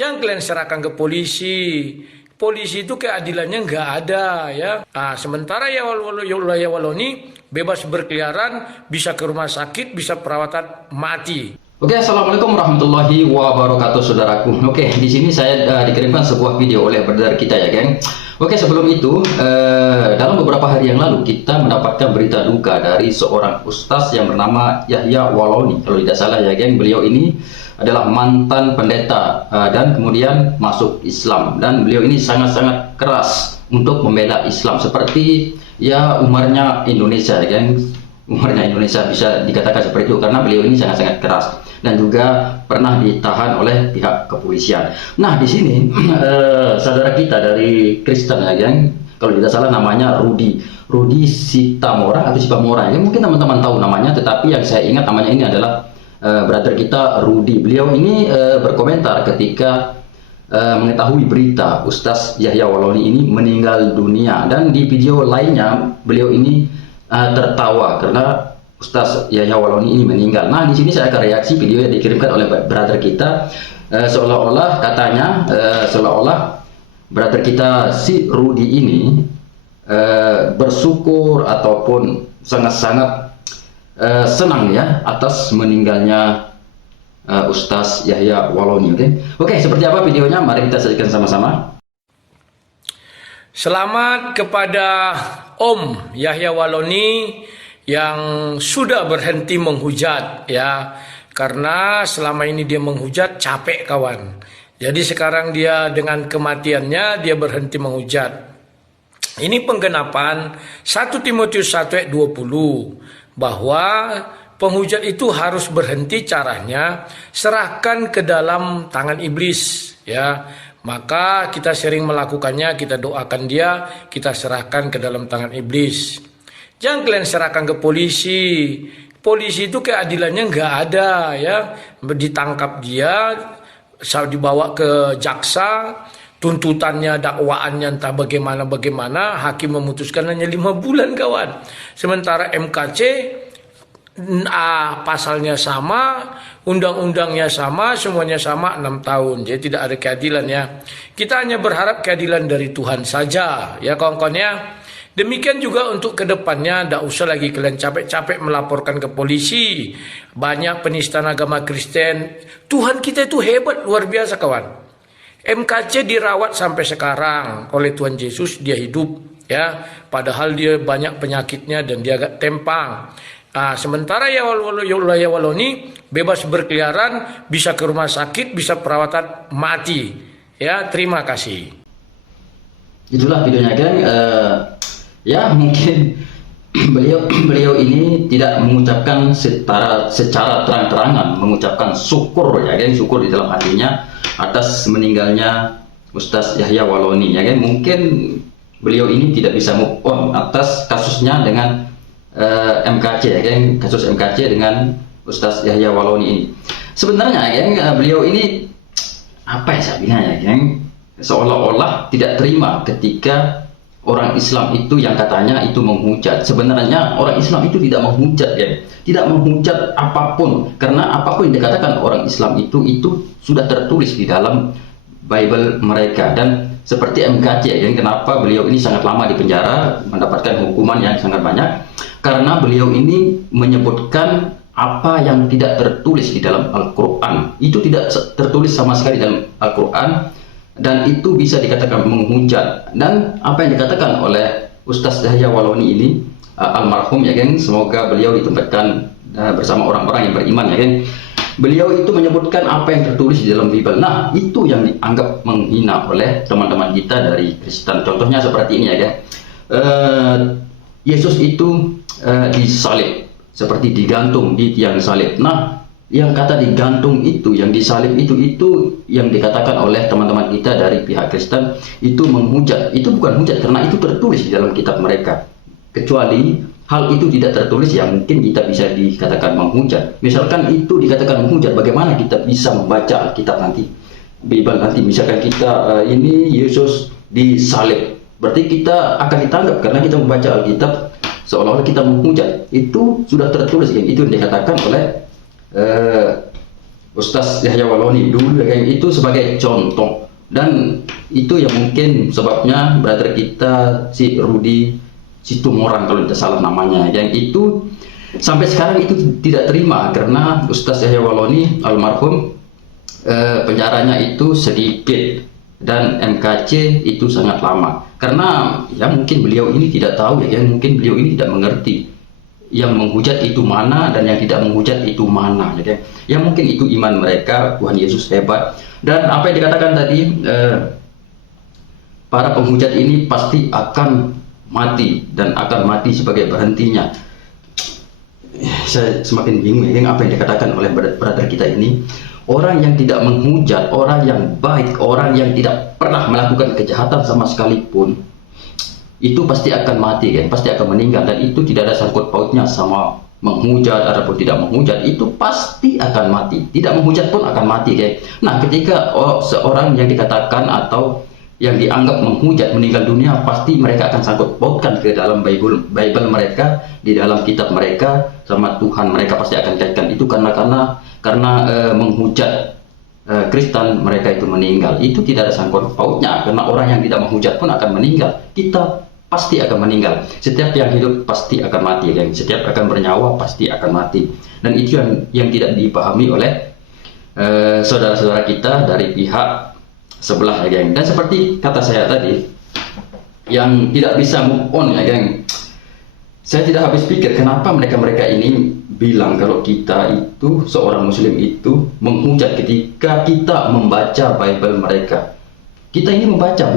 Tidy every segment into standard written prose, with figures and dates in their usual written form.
Jangan kalian serahkan ke polisi. Polisi itu keadilannya nggak ada ya. Nah, sementara ya Waloni bebas berkeliaran, bisa ke rumah sakit, bisa perawatan mati. Oke, assalamualaikum warahmatullahi wabarakatuh, saudaraku. Oke, di sini saya dikirimkan sebuah video oleh brother kita ya, geng. Oke, sebelum itu, dalam beberapa hari yang lalu kita mendapatkan berita duka dari seorang ustaz yang bernama Yahya Waloni. Kalau tidak salah ya, geng, beliau ini adalah mantan pendeta dan kemudian masuk Islam, dan beliau ini sangat-sangat keras untuk membela Islam seperti ya umarnya Indonesia ya, geng. Umarnya Indonesia bisa dikatakan seperti itu karena beliau ini sangat-sangat keras dan juga pernah ditahan oleh pihak kepolisian. Nah, di sini saudara kita dari Kristen ya, geng, kalau tidak salah namanya Rudi Sitamora atau Sipamora ya, mungkin teman-teman tahu namanya, tetapi yang saya ingat namanya ini adalah brother kita Rudi. Beliau ini berkomentar ketika mengetahui berita Ustaz Yahya Waloni ini meninggal dunia, dan di video lainnya beliau ini tertawa karena Ustaz Yahya Waloni ini meninggal. Nah, di sini saya akan reaksi video yang dikirimkan oleh brother kita, seolah-olah katanya seolah-olah brother kita si Rudi ini bersyukur ataupun sangat-sangat senang ya atas meninggalnya Ustaz Yahya Waloni. Oke, seperti apa videonya? Mari kita saksikan sama-sama. Selamat kepada Om Yahya Waloni yang sudah berhenti menghujat ya, karena selama ini dia menghujat capek kawan. Jadi sekarang dia dengan kematiannya dia berhenti menghujat. Ini penggenapan 1 Timotius 1 ayat 20 bahwa penghujat itu harus berhenti. Caranya serahkan ke dalam tangan iblis ya. Maka kita sering melakukannya, kita doakan dia, kita serahkan ke dalam tangan iblis. Jangan kalian serahkan ke polisi. Polisi itu keadilannya nggak ada ya. Ditangkap dia, dibawa ke jaksa, tuntutannya, dakwaannya entah bagaimana, hakim memutuskan hanya 5 bulan kawan. Sementara MKC pasalnya sama, undang-undangnya sama, semuanya sama 6 tahun. Jadi tidak ada keadilan ya. Kita hanya berharap keadilan dari Tuhan saja ya kawan-kawan ya. Demikian juga untuk kedepannya, tidak usah lagi kalian capek-capek melaporkan ke polisi. Banyak penistaan agama Kristen. Tuhan kita itu hebat, luar biasa kawan. MKC dirawat sampai sekarang oleh Tuhan Yesus, dia hidup ya. Padahal dia banyak penyakitnya dan dia agak tempang. Sementara ya Waloni bebas berkeliaran, bisa ke rumah sakit, bisa perawatan mati. Ya, terima kasih. Itulah videonya, geng. Ya, mungkin beliau ini tidak mengucapkan secara terang-terangan mengucapkan syukur ya, geng, syukur di dalam hatinya atas meninggalnya Ustaz Yahya Waloni ya, geng. Mungkin beliau ini tidak bisa move on atas kasusnya dengan MKC ya, geng, kasus MKC dengan Ustaz Yahya Waloni ini. Sebenarnya, geng, beliau ini apa ya saya bilang ya, geng, seolah-olah tidak terima ketika orang Islam itu yang katanya itu menghujat. Sebenarnya orang Islam itu tidak menghujat, geng, tidak menghujat apapun, karena apapun yang dikatakan orang Islam itu sudah tertulis di dalam Bible mereka. Dan seperti MKC ya, kenapa beliau ini sangat lama di penjara, mendapatkan hukuman yang sangat banyak, karena beliau ini menyebutkan apa yang tidak tertulis di dalam Al-Quran. Itu tidak tertulis sama sekali dalam Al-Quran, dan itu bisa dikatakan menghujat. Dan apa yang dikatakan oleh Ustaz Yahya Waloni ini, almarhum ya, geng, semoga beliau ditempatkan bersama orang-orang yang beriman ya, geng. Beliau itu menyebutkan apa yang tertulis di dalam Bible. Nah, itu yang dianggap menghina oleh teman-teman kita dari Kristen. Contohnya seperti ini ya, geng. Yesus itu disalib, seperti digantung di tiang salib. Nah, yang kata digantung itu, yang disalib itu yang dikatakan oleh teman-teman kita dari pihak Kristen itu menghujat. Itu bukan hujat karena itu tertulis di dalam kitab mereka. Kecuali hal itu tidak tertulis, yang mungkin kita bisa dikatakan menghujat. Misalkan itu dikatakan menghujat, bagaimana kita bisa membaca Alkitab nanti, Bible nanti, misalkan kita ini Yesus disalib, berarti kita akan ditangkap karena kita membaca Alkitab seolah-olah kita menghujat. Itu sudah tertulis, itu yang dikatakan oleh Ustaz Yahya Waloni dulu ya, itu sebagai contoh. Dan itu yang mungkin sebabnya brother kita si Rudi Situmorang kalau tidak salah namanya, yang itu sampai sekarang itu tidak terima karena Ustaz Yahya Waloni almarhum penjaranya itu sedikit dan MKC itu sangat lama, karena ya mungkin beliau ini tidak tahu ya, mungkin beliau ini tidak mengerti yang menghujat itu mana dan yang tidak menghujat itu mana ya mungkin itu iman mereka. Tuhan Yesus hebat. Dan apa yang dikatakan tadi, para penghujat ini pasti akan mati dan akan mati sebagai berhentinya. Saya semakin bingung ya apa yang dikatakan oleh brother kita ini. Orang yang tidak menghujat, orang yang baik, orang yang tidak pernah melakukan kejahatan sama sekalipun, itu pasti akan mati kan, pasti akan meninggal. Dan itu tidak ada sangkut pautnya sama menghujat ataupun tidak menghujat, itu pasti akan mati. Tidak menghujat pun akan mati kan. Nah, ketika seorang yang dikatakan atau yang dianggap menghujat meninggal dunia, pasti mereka akan sangkut pautkan ke dalam Bible mereka, di dalam kitab mereka sama Tuhan, mereka pasti akan kaitkan itu karena menghujat Kristen mereka itu meninggal. Itu tidak ada sangkut pautnya, karena orang yang tidak menghujat pun akan meninggal. Kita pasti akan meninggal. Setiap yang hidup pasti akan mati, kan? Setiap akan bernyawa pasti akan mati. Dan itu yang tidak dipahami oleh saudara-saudara kita dari pihak sebelah ya, geng. Dan seperti kata saya tadi, yang tidak bisa move on ya, geng. Saya tidak habis pikir kenapa mereka ini bilang kalau kita itu, seorang muslim itu menghujat ketika kita membaca Bible mereka. Kita ini membaca,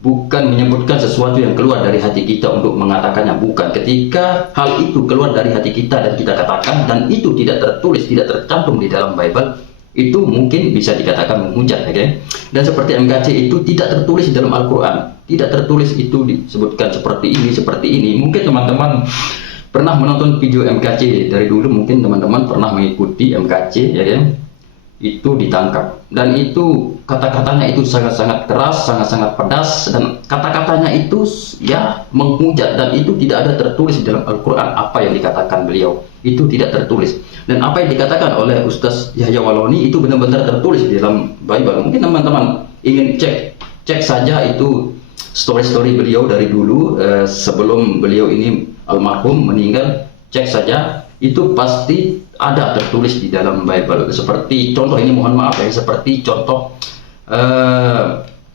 bukan menyebutkan sesuatu yang keluar dari hati kita untuk mengatakannya, bukan. Ketika hal itu keluar dari hati kita dan kita katakan, dan itu tidak tertulis, tidak tercantum di dalam Bible, itu mungkin bisa dikatakan menghujat ya, kan? Dan seperti MKC itu tidak tertulis di dalam Al-Quran, tidak tertulis itu disebutkan seperti ini. Mungkin teman-teman pernah menonton video MKC dari dulu, mungkin teman-teman pernah mengikuti MKC ya, kan? Itu ditangkap, dan itu kata-katanya itu sangat-sangat keras, sangat-sangat pedas, dan kata-katanya itu ya menghujat, dan itu tidak ada tertulis di dalam Al-Quran. Apa yang dikatakan beliau itu tidak tertulis, dan apa yang dikatakan oleh Ustaz Yahya Waloni itu benar-benar tertulis di dalam Bible. Mungkin teman-teman ingin cek saja itu story beliau dari dulu, sebelum beliau ini almarhum meninggal, cek saja, itu pasti ada tertulis di dalam Bible. Seperti contoh ini, mohon maaf ya, seperti contoh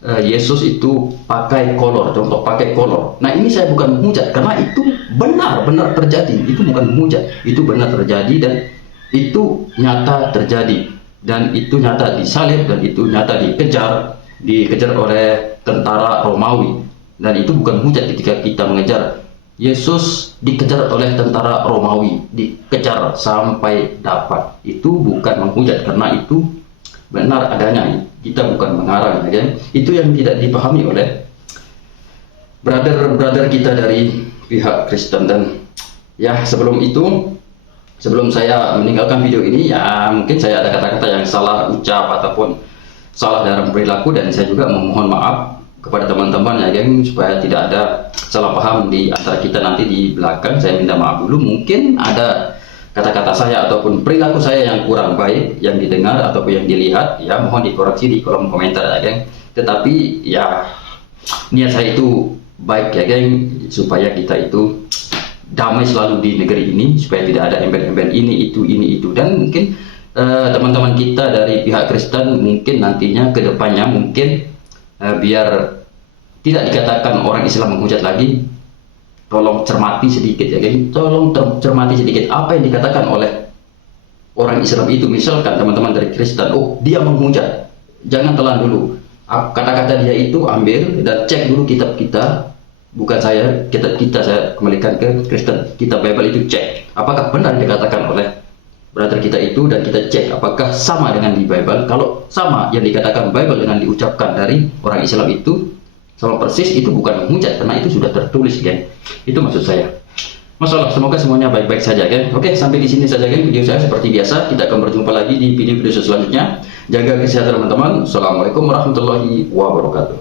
Yesus itu pakai kolor, contoh pakai kolor. Nah, ini saya bukan menghujat karena itu benar-benar terjadi. Itu bukan menghujat, itu benar terjadi, dan itu nyata terjadi, dan itu nyata disalib, dan itu nyata dikejar oleh tentara Romawi. Dan itu bukan menghujat ketika kita mengejar. Yesus dikejar oleh tentara Romawi, dikejar sampai dapat. Itu bukan menghujat karena itu benar adanya. Kita bukan mengarang ya. Itu yang tidak dipahami oleh brother kita dari pihak Kristen. Dan ya, sebelum saya meninggalkan video ini, ya mungkin saya ada kata-kata yang salah ucap ataupun salah dalam perilaku, dan saya juga memohon maaf kepada teman-teman ya, geng, supaya tidak ada salah paham di antara kita nanti di belakang. Saya minta maaf dulu, mungkin ada kata-kata saya ataupun perilaku saya yang kurang baik yang didengar ataupun yang dilihat, ya mohon dikoreksi di kolom komentar ya, geng. Tetapi ya niat saya itu baik ya, geng, supaya kita itu damai selalu di negeri ini, supaya tidak ada embel-embel ini itu. Dan mungkin teman-teman kita dari pihak Kristen mungkin nantinya ke depannya mungkin biar tidak dikatakan orang Islam menghujat lagi, tolong cermati sedikit ya, geng. Tolong cermati sedikit apa yang dikatakan oleh orang Islam itu. Misalkan teman-teman dari Kristen, oh dia menghujat, jangan telan dulu kata-kata dia itu, ambil dan cek dulu kitab kita. Bukan saya, kitab kita saya kembalikan ke Kristen, kitab Bible itu cek apakah benar dikatakan oleh brother kita itu, dan kita cek apakah sama dengan di Bible. Kalau sama yang dikatakan Bible dengan diucapkan dari orang Islam itu sama persis, itu bukan menghujat karena itu sudah tertulis, geng. Itu maksud saya. Masalah, semoga semuanya baik-baik saja, geng. Oke, sampai di sini saja, geng, video saya. Seperti biasa, kita akan berjumpa lagi di video-video selanjutnya. Jaga kesehatan teman-teman. Assalamualaikum warahmatullahi wabarakatuh.